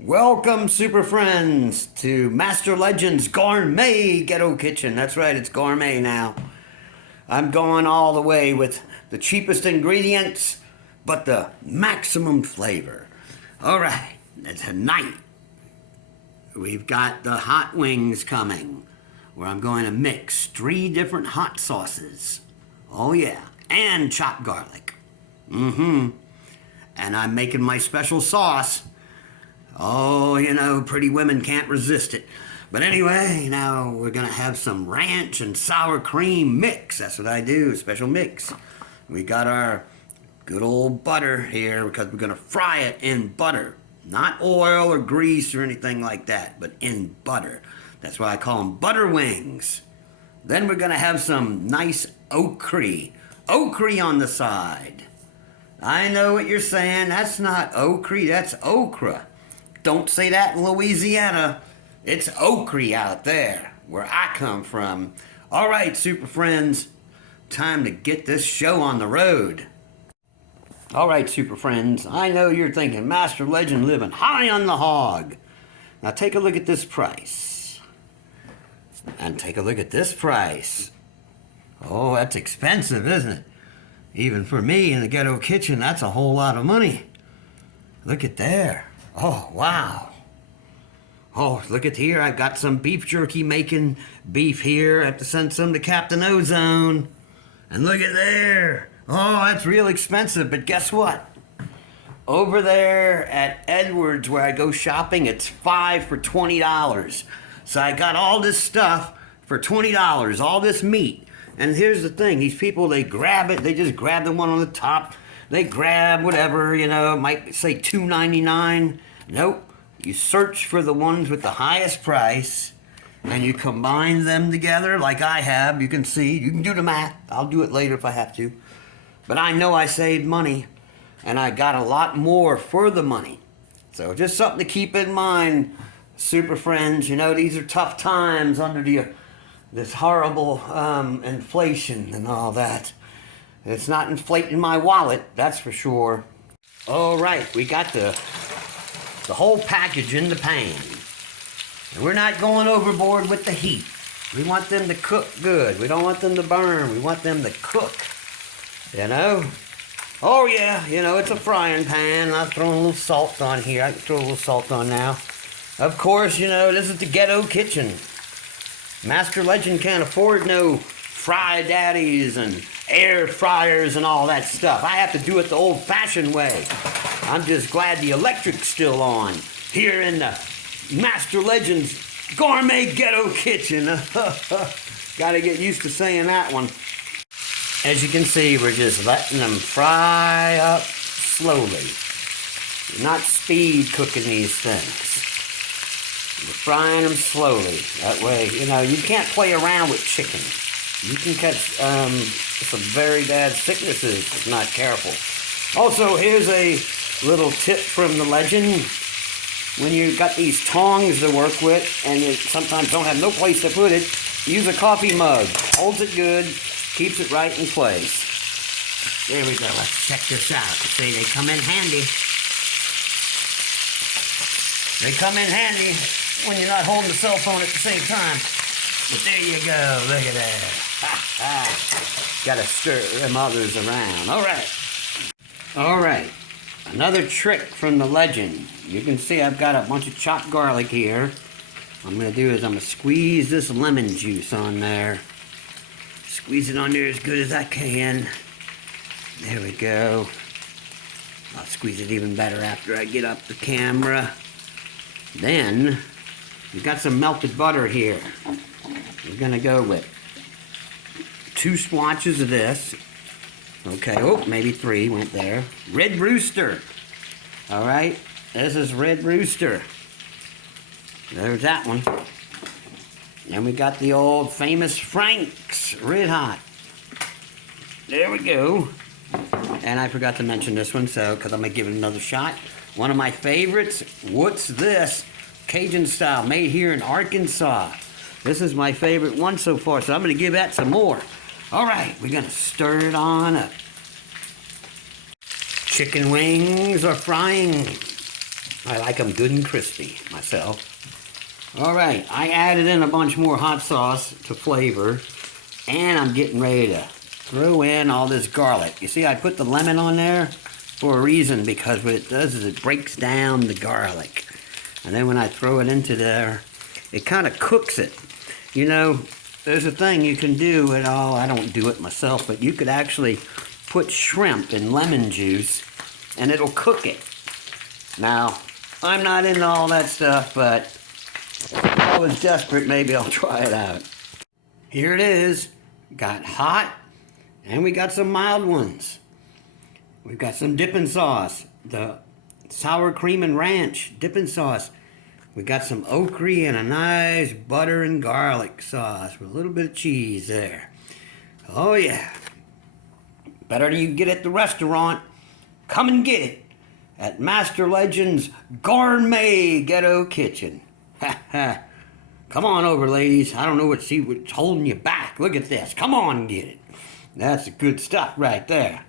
Welcome, super friends, to Master Legend's Gourmet Ghetto Kitchen. That's right, it's gourmet now. I'm going all the way with the cheapest ingredients, but the maximum flavor. All right, tonight we've got the hot wings coming, where I'm going to mix 3 different hot sauces. Oh yeah, and chopped garlic. And I'm making my special sauce. Oh, you know, pretty women can't resist it. But anyway, now we're going to have some ranch and sour cream mix. That's what I do, special mix. We got our good old butter here because we're going to fry it in butter. Not oil or grease or anything like that, but in butter. That's why I call them butter wings. Then we're going to have some nice okra. Okra on the side. I know what you're saying. That's not okra, that's okra. Don't say that in Louisiana. It's okra out there, where I come from. All right, super friends, time to get this show on the road. All right, super friends, I know you're thinking, Master Legend living high on the hog. Now take a look at this price. And take a look at this price. Oh, that's expensive, isn't it? Even for me in the ghetto kitchen, that's a whole lot of money. Look at there. Oh, wow. Oh, look at here. I've got some beef jerky making beef here. I have to send some to Captain Ozone. And look at there. Oh, that's real expensive, but guess what? Over there at Edwards, where I go shopping, it's 5 for $20. So I got all this stuff for $20, all this meat. And here's the thing, these people, they grab it, they just grab the one on the top. They grab whatever, you know, it might say $2.99. Nope. You search for the ones with the highest price and you combine them together like I have. You can see, you can do the math. I'll do it later if I have to. But I know I saved money and I got a lot more for the money. So just something to keep in mind, super friends. You know, these are tough times under this horrible inflation and all that. It's not inflating my wallet, that's for sure. All right, we got the whole package in the pan. And we're not going overboard with the heat. We want them to cook good. We don't want them to burn. We want them to cook, you know? Oh yeah, you know, it's a frying pan. I've thrown a little salt on here. I can throw a little salt on now. Of course, you know, this is the ghetto kitchen. Master Legend can't afford no fry daddies and air fryers and all that stuff. I have to do it the old-fashioned way. I'm just glad the electric's still on here in the Master Legend's Gourmet Ghetto Kitchen. Gotta get used to saying that one. As you can see, we're just letting them fry up slowly. We're not speed cooking these things. We're frying them slowly. That way, you know, you can't play around with chicken. You can catch some very bad sicknesses if not careful. Also, here's a little tip from the legend. When you've got these tongs to work with and you sometimes don't have no place to put it, use a coffee mug. Holds it good, keeps it right in place. There we go. Let's check this out. See, they come in handy. They come in handy when you're not holding the cell phone at the same time. But there you go. Look at that. Gotta stir them others around. All right. Another trick from the legend. You can see I've got a bunch of chopped garlic here. What I'm gonna do is I'm gonna squeeze this lemon juice on there. Squeeze it on there as good as I can. There we go. I'll squeeze it even better after I get up the camera. Then we've got some melted butter here. We're gonna go with 2 swatches of this. Okay, oh, maybe 3 went there. Red Rooster. All right, this is Red Rooster. There's that one. And we got the old famous Frank's Red Hot. There we go. And I forgot to mention this one, so, because I'm gonna give it another shot. One of my favorites, what's this? Cajun style, made here in Arkansas. This is my favorite one so far, so I'm gonna give that some more. All right, we're gonna stir it on up. Chicken wings are frying I like them good and crispy myself. All right, I added in a bunch more hot sauce to flavor, and I'm getting ready to throw in all this garlic. You see, I put the lemon on there for a reason, because what it does is it breaks down the garlic. And then when I throw it into there, it kind of cooks it. You know, there's a thing you can do, and I don't do it myself, but you could actually put shrimp in lemon juice and it'll cook it. Now, I'm not into all that stuff, but if I was desperate, maybe I'll try it out. Here it is. Got hot, and we got some mild ones. We've got some dipping sauce, the sour cream and ranch dipping sauce. We got some okra and a nice butter and garlic sauce with a little bit of cheese there. Oh yeah. Better than you get at the restaurant. Come and get it at Master Legend's Gourmet Ghetto Kitchen. Ha ha. Come on over, ladies. I don't know what's holding you back. Look at this. Come on and get it. That's the good stuff right there.